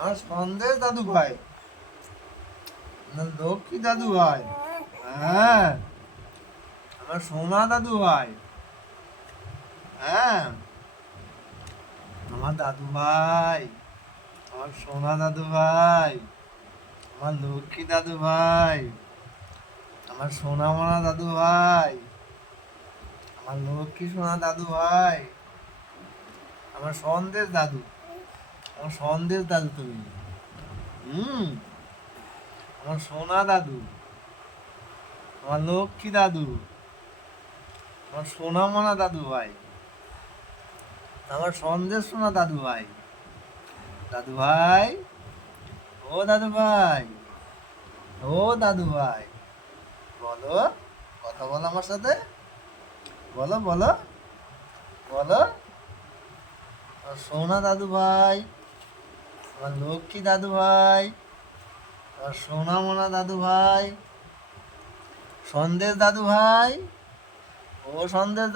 আমার সন্দেশ দাদু ভাই। না, লক্ষ্মী দাদু ভাই। হ্যাঁ। আমার সোনা দাদু ভাই। হ্যাঁ। আমার দাদু ভাই। আমার সোনা দাদু ভাই। আমার লক্ষ্মী দাদু ভাই। আমার সোনা মোনা দাদু ভাই। আমার লক্ষ্মী সোনা দাদু ভাই। আমার সন্দেশ দাদু। আমার সন্দেশ দাদু তুমি। হুম, আমার সোনা দাদু। আমার লক্ষ্মী দাদু। আমার সোনা মোনা দাদু ভাই। আমার সন্দেশ সোনা দাদু ভাই। দাদু ভাই, ও দাদু ভাই, ও দাদু ভাই। বলো, কথা বলো আমার সাথে। বলো বলো বলো। সোনা দাদু ভাই। আমার লক্ষ্মী দাদু ভাই আমার সোনামোনা দাদু ভাই সন্দেশ দাদু ভাই ও সন্দেশ